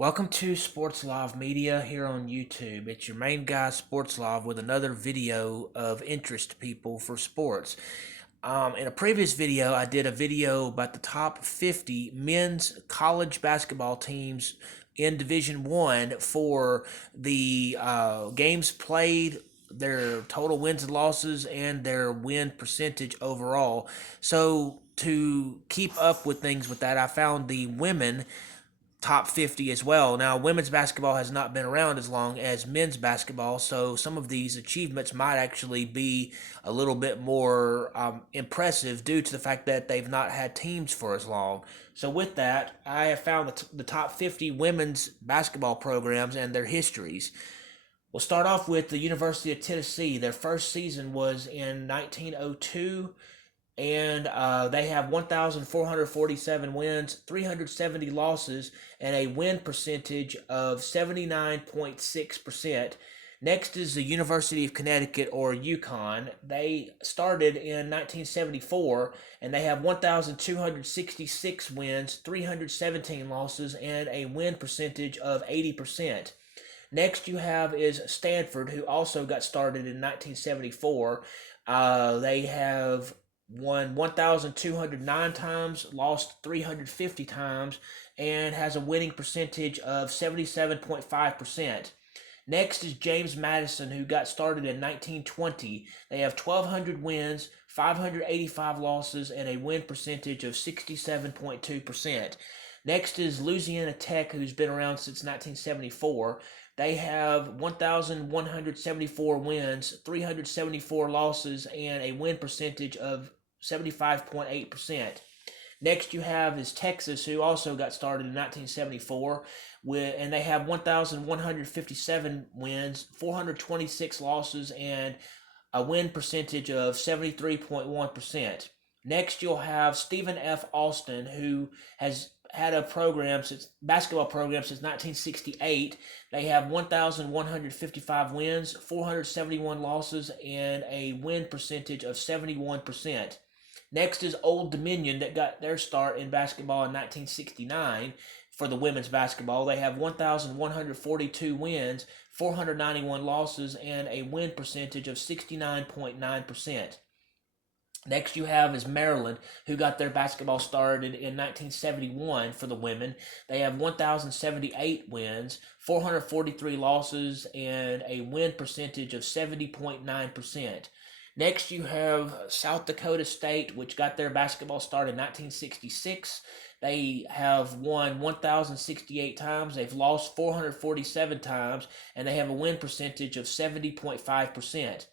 Welcome to Sports Live Media here on YouTube. It's your main guy, Sports Live, with another video of interest to people for sports. In a previous video, I did a video about the top 50 men's college basketball teams in Division One for the games played, their total wins and losses, and their win percentage overall. So to keep up with things with that, I found the women top 50 as well. Now, women's basketball has not been around as long as men's basketball, so some of these achievements might actually be a little bit more impressive due to the fact that they've not had teams for as long. So, with that, I have found the top 50 women's basketball programs and their histories. We'll start off with the University of Tennessee. Their first season was in 1902, and they have 1,447 wins, 370 losses, and a win percentage of 79.6%. Next is the University of Connecticut, or UConn. They started in 1974, and they have 1,266 wins, 317 losses, and a win percentage of 80%. Next you have is Stanford, who also got started in 1974. They have won 1,209 times, lost 350 times, and has a winning percentage of 77.5%. Next is James Madison, who got started in 1920. They have 1,200 wins, 585 losses, and a win percentage of 67.2%. Next is Louisiana Tech, who's been around since 1974. They have 1,174 wins, 374 losses, and a win percentage of 75.8%. Next you have is Texas, who also got started in 1974, and they have 1,157 wins, 426 losses, and a win percentage of 73.1%. Next you'll have Stephen F. Austin, who has had a basketball program since 1968. They have 1,155 wins, 471 losses, and a win percentage of 71%. Next is Old Dominion, that got their start in basketball in 1969 for the women's basketball. They have 1,142 wins, 491 losses, and a win percentage of 69.9%. Next you have is Maryland, who got their basketball started in 1971 for the women. They have 1,078 wins, 443 losses, and a win percentage of 70.9%. Next you have South Dakota State, which got their basketball started in 1966. They have won 1,068 times. They've lost 447 times, and they have a win percentage of 70.5%.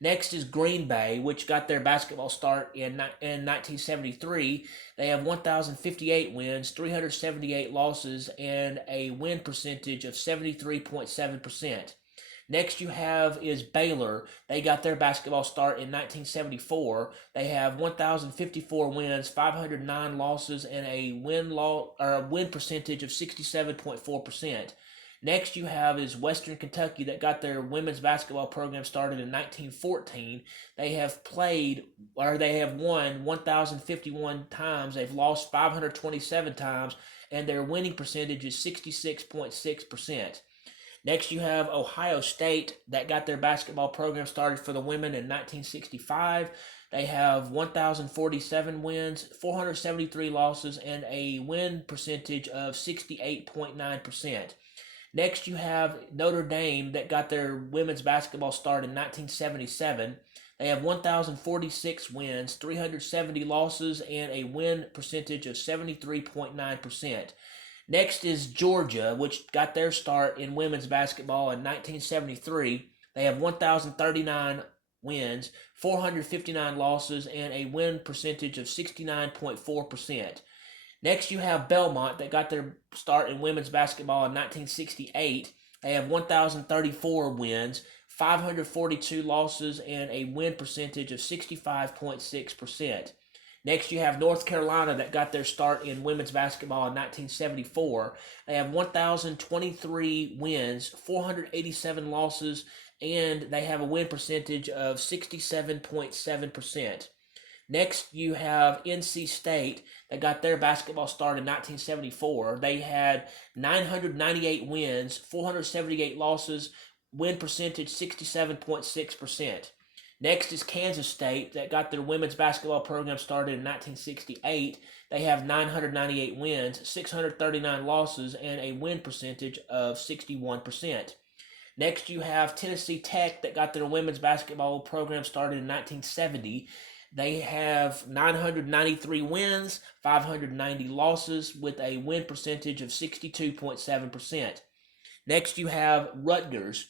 Next is Green Bay, which got their basketball start in 1973. They have 1,058 wins, 378 losses, and a win percentage of 73.7%. Next you have is Baylor. They got their basketball start in 1974. They have 1,054 wins, 509 losses, and a win percentage of 67.4%. Next you have is Western Kentucky, that got their women's basketball program started in 1914. They have won 1,051 times. They've lost 527 times, and their winning percentage is 66.6%. Next you have Ohio State, that got their basketball program started for the women in 1965. They have 1,047 wins, 473 losses, and a win percentage of 68.9%. Next, you have Notre Dame, that got their women's basketball start in 1977. They have 1,046 wins, 370 losses, and a win percentage of 73.9%. Next is Georgia, which got their start in women's basketball in 1973. They have 1,039 wins, 459 losses, and a win percentage of 69.4%. Next, you have Belmont, that got their start in women's basketball in 1968. They have 1,034 wins, 542 losses, and a win percentage of 65.6%. Next, you have North Carolina, that got their start in women's basketball in 1974. They have 1,023 wins, 487 losses, and they have a win percentage of 67.7%. Next, you have NC State that got their basketball start in 1974. They had 998 wins, 478 losses, win percentage 67.6%. Next is Kansas State that got their women's basketball program started in 1968. They have 998 wins, 639 losses, and a win percentage of 61%. Next, you have Tennessee Tech that got their women's basketball program started in 1970. They have 993 wins, 590 losses, with a win percentage of 62.7%. Next, you have Rutgers,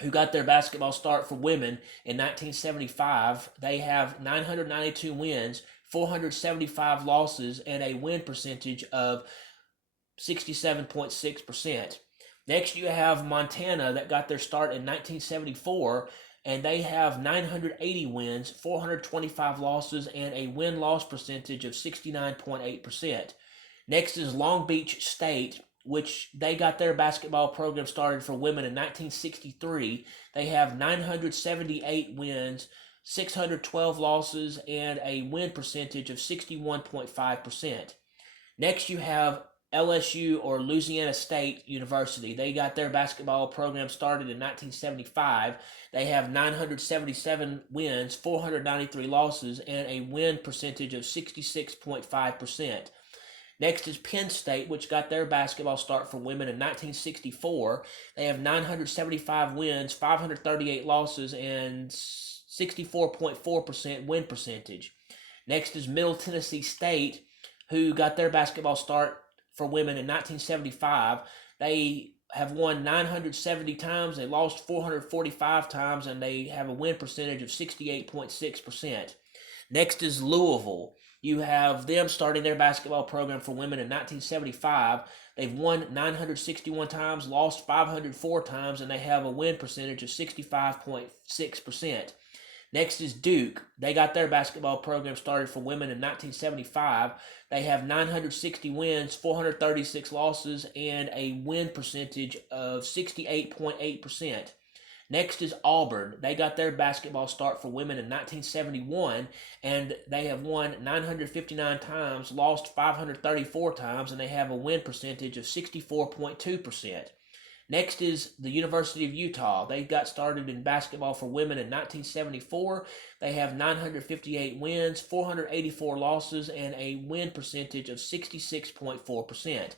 who got their basketball start for women in 1975. They have 992 wins, 475 losses, and a win percentage of 67.6%. Next, you have Montana that got their start in 1974, and they have 980 wins, 425 losses, and a win-loss percentage of 69.8%. Next is Long Beach State, which they got their basketball program started for women in 1963. They have 978 wins, 612 losses, and a win percentage of 61.5%. Next, you have LSU, or Louisiana State University. They got their basketball program started in 1975. They have 977 wins, 493 losses, and a win percentage of 66.5%. Next is Penn State, which got their basketball start for women in 1964. They have 975 wins, 538 losses, and 64.4% win percentage. Next is Middle Tennessee State, who got their basketball start for women in 1975. They have won 970 times, they lost 445 times, and they have a win percentage of 68.6%. Next is Louisville. You have them starting their basketball program for women in 1975. They've won 961 times, lost 504 times, and they have a win percentage of 65.6%. Next is Duke. They got their basketball program started for women in 1975. They have 960 wins, 436 losses, and a win percentage of 68.8%. Next is Auburn. They got their basketball start for women in 1971, and they have won 959 times, lost 534 times, and they have a win percentage of 64.2%. Next is the University of Utah. They got started in basketball for women in 1974. They have 958 wins, 484 losses, and a win percentage of 66.4%.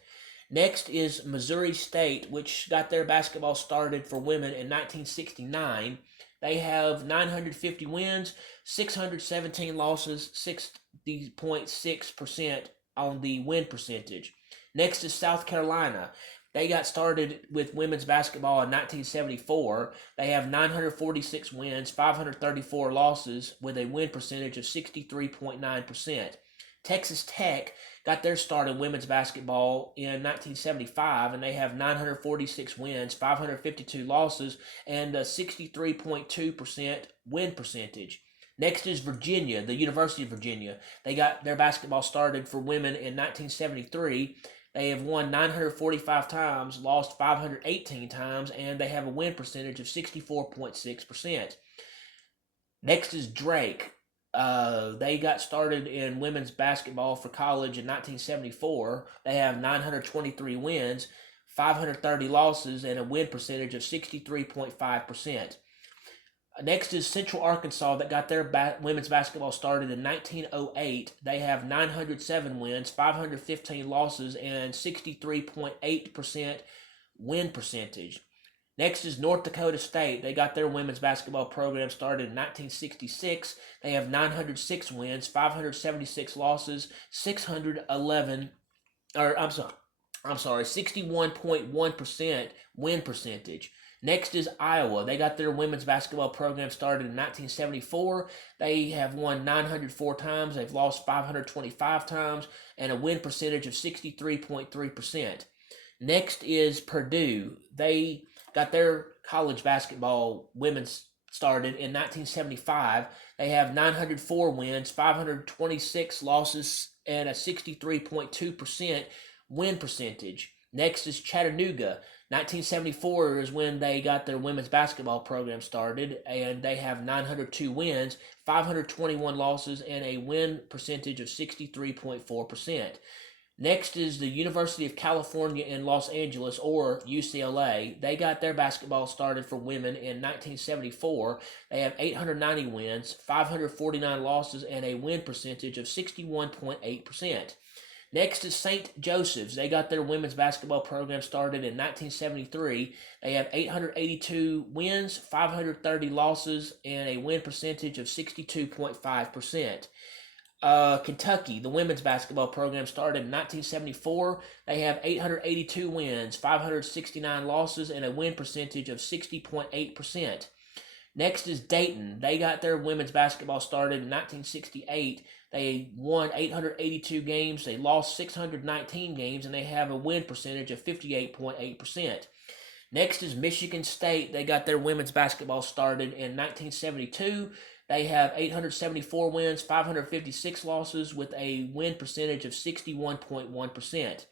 Next is Missouri State, which got their basketball started for women in 1969. They have 950 wins, 617 losses, 60.6% on the win percentage. Next is South Carolina. They got started with women's basketball in 1974. They have 946 wins, 534 losses, with a win percentage of 63.9%. Texas Tech got their start in women's basketball in 1975, and they have 946 wins, 552 losses, and a 63.2% win percentage. Next is Virginia, the University of Virginia. They got their basketball started for women in 1973. They have won 945 times, lost 518 times, and they have a win percentage of 64.6%. Next is Drake. They got started in women's basketball for college in 1974. They have 923 wins, 530 losses, and a win percentage of 63.5%. Next is Central Arkansas that got their women's basketball started in 1908. They have 907 wins, 515 losses, and 63.8% win percentage. Next is North Dakota State. They got their women's basketball program started in 1966. They have 906 wins, 576 losses, 61.1% win percentage. Next is Iowa. They got their women's basketball program started in 1974. They have won 904 times. They've lost 525 times, and a win percentage of 63.3%. Next is Purdue. They got their college basketball women's started in 1975. They have 904 wins, 526 losses, and a 63.2% win percentage. Next is Chattanooga. 1974 is when they got their women's basketball program started, and they have 902 wins, 521 losses, and a win percentage of 63.4%. Next is the University of California in Los Angeles, or UCLA. They got their basketball started for women in 1974. They have 890 wins, 549 losses, and a win percentage of 61.8%. Next is St. Joseph's. They got their women's basketball program started in 1973. They have 882 wins, 530 losses, and a win percentage of 62.5%. Kentucky, the women's basketball program started in 1974. They have 882 wins, 569 losses, and a win percentage of 60.8%. Next is Dayton. They got their women's basketball started in 1968. They won 882 games. They lost 619 games, and they have a win percentage of 58.8%. Next is Michigan State. They got their women's basketball started in 1972. They have 874 wins, 556 losses, with a win percentage of 61.1%.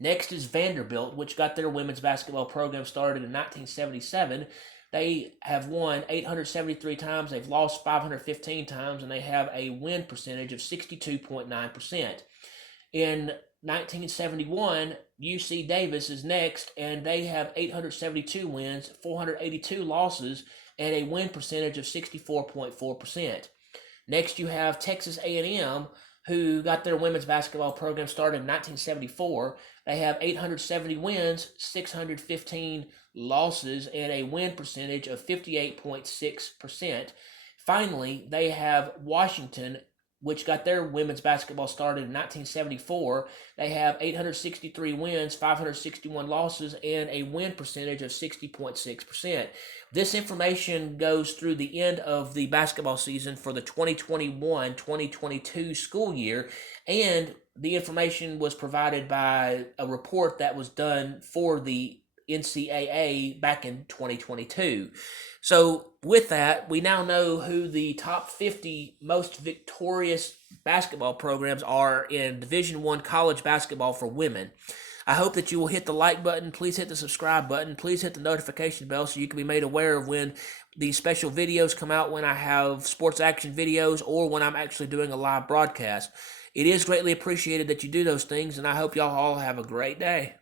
Next is Vanderbilt, which got their women's basketball program started in 1977. They have won 873 times, they've lost 515 times, and they have a win percentage of 62.9%. In 1971, UC Davis is next, and they have 872 wins, 482 losses, and a win percentage of 64.4%. Next, you have Texas A&M, who got their women's basketball program started in 1974. They have 870 wins, 615 losses, and a win percentage of 58.6%. Finally, they have Washington, which got their women's basketball started in 1974. They have 863 wins, 561 losses, and a win percentage of 60.6%. This information goes through the end of the basketball season for the 2021-2022 school year, and the information was provided by a report that was done for the NCAA back in 2022. So with that, we now know who the top 50 most victorious basketball programs are in Division I college basketball for women. I hope that you will hit the like button. Please hit the subscribe button. Please hit the notification bell so you can be made aware of when these special videos come out, when I have sports action videos, or when I'm actually doing a live broadcast. It is greatly appreciated that you do those things, and I hope y'all all have a great day.